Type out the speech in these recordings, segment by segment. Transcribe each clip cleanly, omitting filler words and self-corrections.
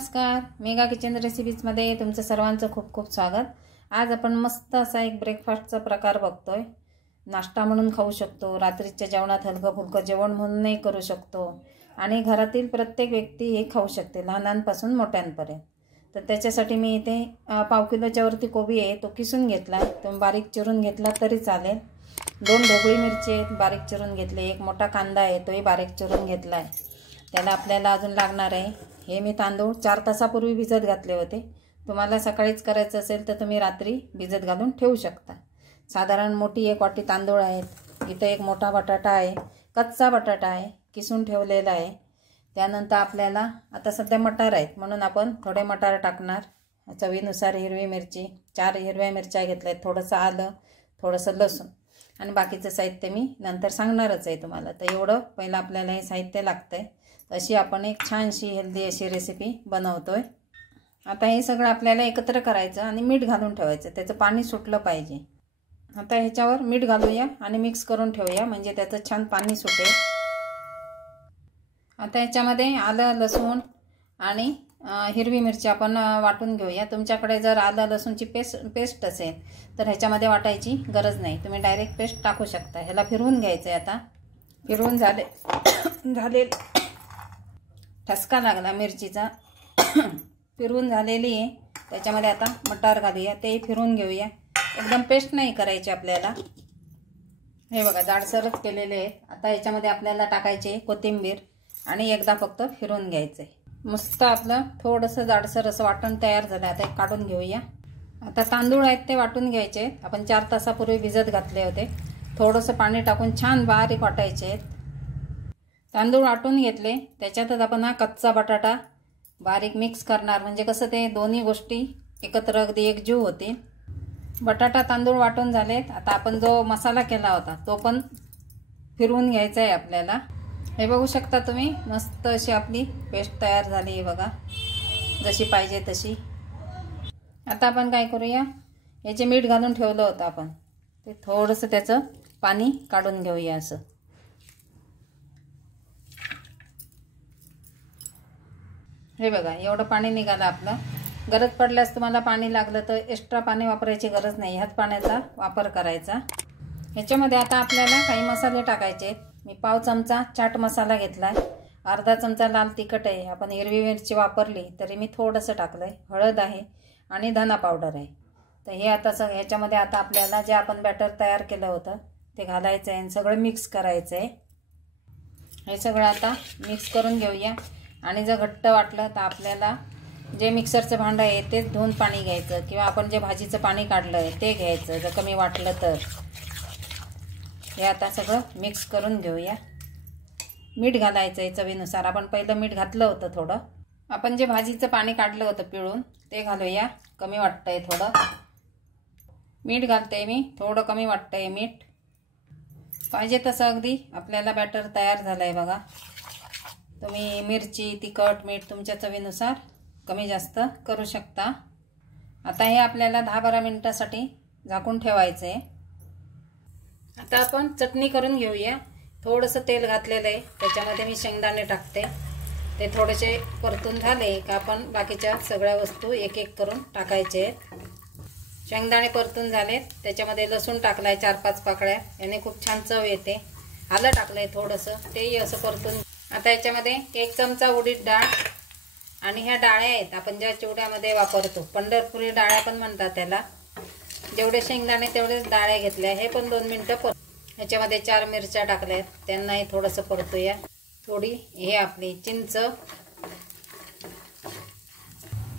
नमस्कार, mega kitchen रेसिपीजमध्ये तुमचं सर्वांचं खूप खूप स्वागत। आज आपण मस्त असा एक ब्रेकफास्टचा प्रकार बघतोय। नाश्ता म्हणून खाऊ शकतो, रात्रीच्या जेवणात हलकं फुलकं जेवण म्हणूनही करू शकतो आणि घरातील प्रत्येक व्यक्ती हे खाऊ शकते, लहानांपासून मोठ्यांपर्यंत। तर त्याच्यासाठी मी इथे पाव किलोच्या वरती कोबी आहे, तो किसून घेतला, तो बारीक चिरून घेतला तरी चालेल। 2 ढोबळी मिरची आहेत बारीक चिरून घेतले, एक मोठा कांदा आहे तोही बारीक चिरून घेतलाय। त्याला आपल्याला अजून लागणार आहे, हे मी तांदूळ 4 तासापूर्वी भिजत घातले होते। तुम्हाला सकाळीच करायचं असेल तर तुम्ही रात्री भिजत घालून ठेवू शकता। साधारण मोठी 1 वाटी तांदूळ आहेत। इथे एक मोठा बटाटा आहे, कच्चा बटाटा आहे, किसून ठेवलेला आहे। त्यानंतर आपल्याला आता सध्या मटार आहेत म्हणून आपण थोडे मटार टाकणार। चवीनुसार हिरवी मिरची, 4 हिरव्या मिरच्या घेतल्यात, थोडंसं आलं, थोडंसं लसूण आणि बाकीचं साहित्य मी नंतर सांगणारच आहे तुम्हाला। तर एवढं पहिलं आपल्याला हे साहित्य लागतंय। अशी आपण एक छानशी हेल्दी अशी रेसिपी बनवतोय। आता हे सगळं आपल्याला एकत्र करायचं आणि मीठ घालून ठेवायचं, त्याचं पाणी सुटलं पाहिजे। आता ह्याच्यावर मीठ घालूया आणि मिक्स करून ठेवूया, म्हणजे त्याचं छान पाणी सुटेल। आता ह्याच्यामध्ये आलं, लसूण आणि हिरवी मिरची आपण वाटून घेऊया। तुमच्याकडे जर आलं लसूणची पेस्ट असेल तर ह्याच्यामध्ये वाटायची गरज नाही, तुम्ही डायरेक्ट पेस्ट टाकू शकता। ह्याला फिरवून घ्यायचं आहे। आता फिरवून झाले ठसका लागला मिरचीचा, फिरवून झालेली आहे। त्याच्यामध्ये आता मटार घालूया, ते फिरवून घेऊया। एकदम पेस्ट नाही करायची आपल्याला, हे बघा जाडसरच केलेले आहे। आता याच्यामध्ये आपल्याला टाकायचे कोथिंबीर आणि एकदा फक्त फिरवून घ्यायचे। मस्त आपलं थोडंसं जाडसर असं वाटण तयार झालं। आता एक काढून घेऊया। आता तांदूळ आहेत ते वाटून घ्यायचे, आपण 4 तासापूर्वी भिजत घातले होते। थोडंसं पाणी टाकून छान बारीक वाटायचे आहेत। तांदूळ वाटून घेतले, त्याच्यातच आपण हा कच्चा बटाटा बारीक मिक्स करणार, म्हणजे कसं ते दोन्ही गोष्टी एकत्र अगदी एकजीव होतील। बटाटा तांदूळ वाटून झालेत। आता आपण जो मसाला केला होता तो पण फिरवून घ्यायचा आहे आपल्याला। हे बघू शकता तुम्ही, मस्त अशी आपली पेस्ट तयार झाली आहे बघा, जशी पाहिजे तशी। आता आपण काय करूया, याचे मीठ घालून ठेवलं होतं आपण, ते थोडंसं त्याचं पाणी काढून घेऊया असं। हे बघा एवढं पाणी निघालं आपलं। गरज पडल्यास तुम्हाला पाणी लागलं तर एक्स्ट्रा पाणी वापरायची गरज नाही, ह्याच पाण्याचा वापर करायचा। ह्याच्यामध्ये आता आपल्याला काही मसाले टाकायचे आहेत। मी पाव चमचा चाट मसाला घेतलाय, अर्धा चमचा लाल तिखट आहे, आपण हिरवी मिरची वापरली तरी मी थोडंसं टाकलंय, हळद आहे आणि धना पावडर आहे। तर हे आता ह्याच्यामध्ये आता आपल्याला जे आपण बॅटर तयार केलं होतं ते घालायचं आहे आणि सगळं मिक्स करायचं आहे। हे सगळं आता मिक्स करून घेऊया। आणि जर घट्ट वाटलं तर आपल्याला जे मिक्सरचं भांडं आहे तेच धुवून पाणी घ्यायचं, किंवा आपण जे भाजीचं पाणी काढलं आहे ते घ्यायचं जर कमी वाटलं तर। हे आता सगळं मिक्स करून घेऊया। मीठ घालायचं आहे चवीनुसार, आपण पहिलं मीठ घातलं होतं थोडं। आपण जे भाजीचं पाणी काढलं होतं पिळून ते घालूया, कमी वाटतंय थोडं। मीठ घालते मी, थोडं कमी वाटतंय मीठ। पाहिजे तसं अगदी आपल्याला बॅटर तयार झालं आहे बघा। तुम्ही मिरची, तिखट, मीठ तुमच्या चवीनुसार कमी जास्त करू शकता। आता हे आपल्याला 10-12 मिनिटासाठी झाकून ठेवायचं आहे। आता आपण चटणी करून घेऊया। थोडंसं तेल घातलेलं आहे, त्याच्यामध्ये मी शेंगदाणे टाकते। ते थोडेसे परतून झाले का आपण बाकीच्या सगळ्या वस्तू एक एक करून टाकायचे आहेत। शेंगदाणे परतून झालेत, त्याच्यामध्ये लसूण टाकलाय 4-5 पाकळ्या, याने खूप छान चव येते। आलं टाकलंय थोडंसं, तेही असं परतून। आता याच्यामध्ये 1 चमचा उडीद डाळ आणि ह्या डाळ्या आहेत आपण ज्या चिवड्यामध्ये वापरतो, पंढरपुरी डाळ्या पण म्हणतात त्याला। जेवढे शेंगदाणे तेवढेच डाळ्या घेतल्या, हे पण 2 मिनिटं ह्याच्यामध्ये 4 मिरच्या टाकल्यात, त्यांनाही थोडंसं परतूया। थोडी हे आपली चिंच।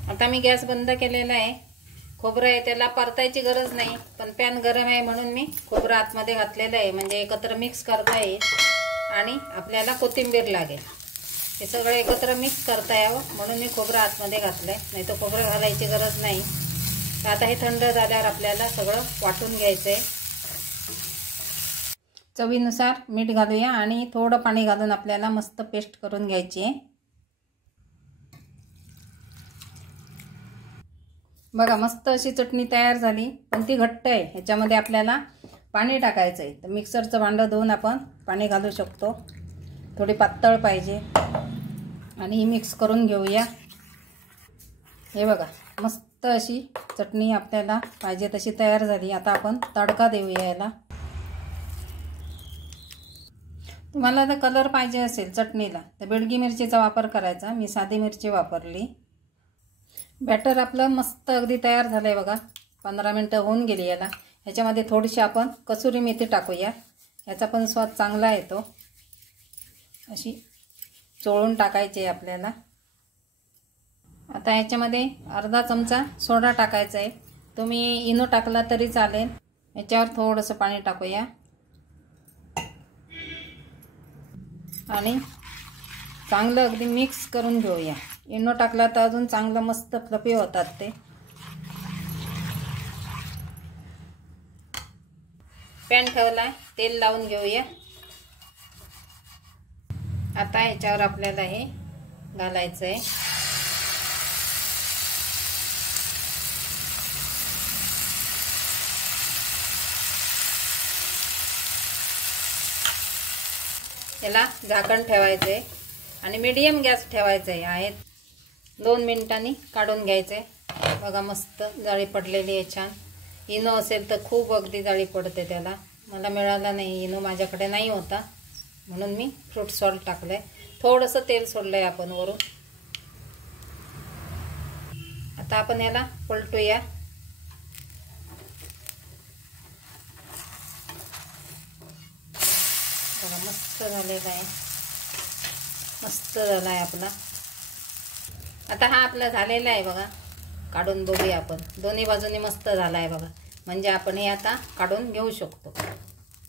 आता मी गॅस बंद केलेला आहे। खोबरं आहे त्याला परतायची गरज नाही, पण पॅन गरम आहे म्हणून मी खोबरं आतमध्ये घातलेलं आहे, म्हणजे एकत्र मिक्स करता येईल आणि आपल्याला कोथिंबीर लागेल। हे सगळं एकत्र मिक्स करता यावं म्हणून मी खोबरं आतमध्ये घातलंय, नाही तर खोबरं घालायची गरज नाही। तर आता हे थंड झाल्यावर आपल्याला सगळं वाटून घ्यायचंय। चवीनुसार मीठ घालूया आणि थोडं पाणी घालून आपल्याला मस्त पेस्ट करून घ्यायची आहे। बघा मस्त अशी चटणी तयार झाली, पण ती घट्ट आहे, ह्याच्यामध्ये आपल्याला पाणी टाकायचं आहे। तर मिक्सरचं भांडं धुवून आपण पाणी घालू शकतो, थोडी पातळ पाहिजे। आणि ही मिक्स करून घेऊया। हे बघा मस्त अशी चटणी आपल्याला पाहिजे तशी तयार झाली। आता आपण तडका देऊया याला। तुम्हाला जर कलर पाहिजे असेल चटणीला तर बेडगी मिरचीचा वापर करायचा, मी साधी मिरची वापरली। बॅटर आपलं मस्त अगदी तयार झालंय बघा। 15 मिनिटं होऊन गेली याला। ह्याच्यामध्ये थोडीशी आपण कसुरी मेथी टाकूया, याचा पण स्वाद चांगला येतो। अशी चोळून टाकायची आपल्याला। आता ह्याच्यामध्ये अर्धा चमचा सोडा टाकायचा आहे, तुम्ही इनो टाकला तरी चालेल। याच्यावर थोडंसं पाणी टाकूया आणि चांगलं अगदी मिक्स करून घेऊया। इनो टाकला तर अजून चांगलं मस्त फ्लफी होतात ते। पॅन ठेवलाय, तेल लावून घेऊया। आता याच्यावर आपल्याला हे घालायचं आहे। याला झाकण ठेवायचं आहे आणि मीडियम गॅस ठेवायचा आहे। 2 मिनिटांनी काढून घ्यायचे। बघा मस्त जाळी पडलेली आहे छान। इनो असेल तर खूप अगदी जाळी पडते त्याला। मला मिळाला नाही इनो, माझ्याकडे नाही होता म्हणून मी फ्रूट सॉल्ट टाकलंय। थोडंसं तेल सोडलंय आपण वरून। आता आपण याला पलटूया। बघा मस्त झालेला आहे, मस्त झाला आहे आपला। आता हा आपला झालेला आहे बघा, काढून बघूया आपण। दोन्ही बाजूनी मस्त झाला आहे बघा, म्हणजे आपण हे आता काढून घेऊ शकतो।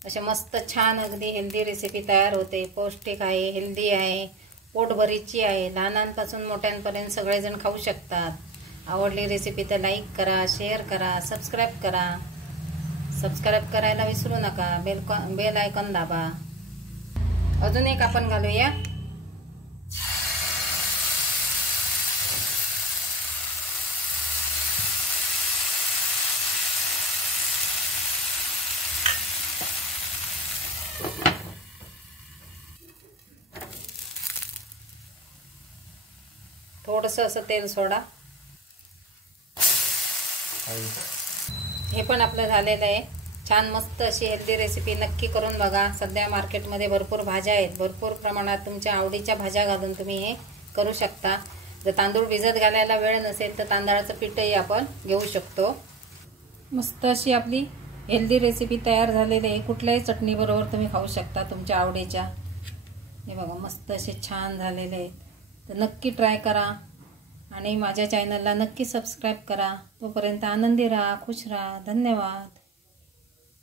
अशा मस्त छान अगदी हेल्दी रेसिपी तयार होते। पौष्टिक आहे, हेल्दी आहे, पोटभरीची आहे। लहानांपासून मोठ्यांपर्यंत सगळेजण खाऊ शकतात। आवडली रेसिपी तर लाईक करा, शेअर करा, सबस्क्राईब करा। सबस्क्राईब करायला विसरू नका, बेल आयकॉन दाबा। अजून एक आपण घालूया। थोडंसं असं तेल सोडा। हे पण आपलं झालेलं आहे छान मस्त अशी हेल्दी रेसिपी नक्की करून बघा। सध्या मार्केटमध्ये भरपूर भाज्या आहेत, भरपूर प्रमाणात तुमच्या आवडीच्या भाज्या घालून तुम्ही हे करू शकता। जर तांदूळ भिजत घालायला वेळ नसेल तर तांदळाचं पीठही आपण घेऊ शकतो। मस्त अशी आपली हेल्दी रेसिपी तयार झालेली आहे। कुठल्याही चटणी बरोबर तुम्ही खाऊ शकता तुमच्या आवडीच्या। हे बघा मस्त असे छान झालेले आहेत, तर नक्की ट्राय करा आणि माझ्या चॅनलला नक्की सबस्क्राईब करा। तोपर्यंत आनंदी राहा, खुश राहा। धन्यवाद।